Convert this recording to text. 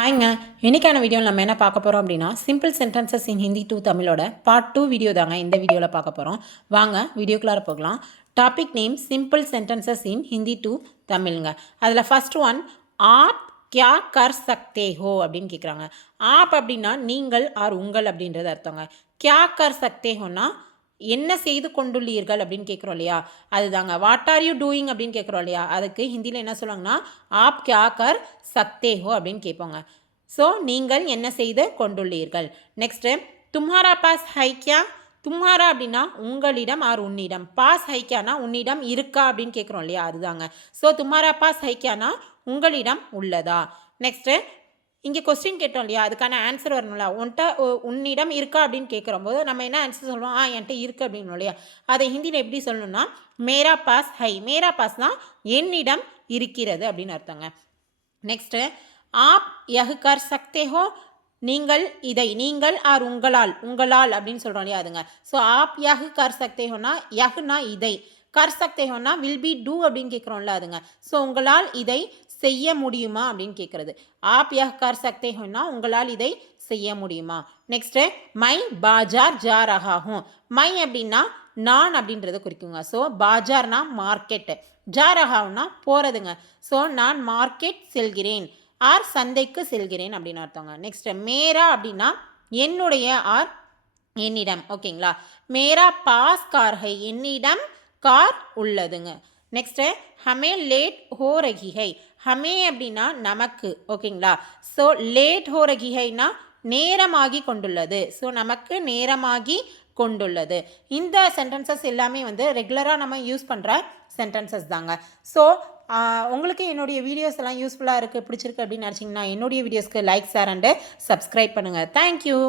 ஹாய்ங்க. இன்னைக்கான வீடியோவில் நம்ம என்ன பார்க்க போகிறோம் அப்படின்னா simple sentences in Hindi to தமிழோட பார்ட் 2 வீடியோ தாங்க இந்த வீடியோவில் பார்க்க போகிறோம். வாங்க வீடியோக்குள்ளார போகலாம். Topic name simple sentences in Hindi to தமிழ்ங்க. அதில் ஃபர்ஸ்ட் ஒன், ஆப் கியா கர் சக்தே ஹோ அப்படின்னு கேட்குறாங்க. ஆப் அப்படின்னா நீங்கள் ஆர் உங்கள் அப்படின்றது அர்த்தங்க. கியா கர் சக்தே ஹோன்னா என்ன செய்து கொண்டுள்ளீர்கள் அப்படின்னு கேட்குறோம் இல்லையா, அதுதாங்க. வாட் ஆர் யூ டூயிங் அப்படின்னு கேட்குறோம் இல்லையா, அதுக்கு ஹிந்தியில் என்ன சொல்லுவாங்கன்னா ஆப் கியா கர் சக்தே ஹோ அப்படின்னு கேட்பாங்க. ஸோ நீங்கள் என்ன செய்து கொண்டுள்ளீர்கள். Next, Tumhara pass ஹைக்கியா. தும்ஹாரா அப்படின்னா உங்களிடம் ஆர் உன்னிடம். பாஸ் ஹைக்கியானா உன்னிடம் இருக்கா அப்படின்னு கேட்குறோம் இல்லையா, அதுதாங்க. ஸோ தும்ஹாரா பாஸ் ஹைக்கியானா உங்களிடம் உள்ளதா. நெக்ஸ்ட்டு, இங்கே கொஸ்டின் கேட்டோம் இல்லையா, அதுக்கான ஆன்சர் வரணும்ல. உன்னிடம் இருக்கா அப்படின்னு கேட்குறம்போது நம்ம என்ன ஆன்சர் சொல்லுவோம், என்கிட்ட இருக்குது அப்படின்னு இல்லையா. அதை ஹிந்தியில் எப்படி சொல்லணும்னா மேரா பாஸ் ஹை. மேரா பாஸ்னால் என்னிடம் இருக்கிறது அப்படின்னு அர்த்தங்க. நெக்ஸ்ட்டு, ஆப் யஹ் கர் சக்தே ஹோ. நீங்கள் இதை, நீங்கள் ஆர் உங்களால், உங்களால் அப்படின்னு சொல்கிறோம் இல்லையா, அதுங்க. ஸோ ஆப் யஹ் கர் சக்தே ஹோனா, யஹ்னா இதை, கர் சக்தே ஹோனா வில் பி டூ அப்படின்னு கேட்குறோம்ல, அதுங்க. ஸோ உங்களால் இதை செய்ய முடியுமா அப்படின்னு கேட்குறது. ஆப் யஹ் கர் சக்தே ஹோனா உங்களால் இதை செய்ய முடியுமா. நெக்ஸ்ட்டு, மை பாஜார் ஜா ரஹா ஹூம். மை அப்படின்னா நான் அப்படின்றத குறிக்குங்க. ஸோ பாஜார்னா மார்க்கெட்டு, ஜா ரஹாவுன்னா போகிறதுங்க. ஸோ நான் மார்க்கெட் செல்கிறேன் ஆர் சந்தைக்கு செல்கிறேன் அப்படின்னு அர்த்தங்க. நெக்ஸ்ட்டு, மேரா அப்படின்னா என்னுடைய ஆர் என்னிடம். ஓகேங்களா. மேரா பாஸ் கார் ஹை. என்னிடம் கார் உள்ளதுங்க. நெக்ஸ்ட்டு, ஹமே லேட் ஹோ ரகி ஹை. ஹமே அப்படின்னா நமக்கு. ஓகேங்களா. ஸோ லேட் ஹோ ரகி ஹைனா நேரமாகி கொண்டுள்ளது. ஸோ நமக்கு நேரமாகி கொண்டுள்ளது. இந்த சென்டென்சஸ் எல்லாமே வந்து ரெகுலராக நம்ம யூஸ் பண்ணுற சென்டென்சஸ் தாங்க. ஸோ உங்களுக்கு என்னுடைய வீடியோஸ் எல்லாம் யூஸ்ஃபுல்லாக இருக்குது, பிடிச்சிருக்கு அப்படின்னு நினச்சிங்கன்னா என்னுடைய வீடியோஸ்க்கு லைக், ஷேர் அண்டு சப்ஸ்கிரைப் பண்ணுங்கள். தேங்க்யூ.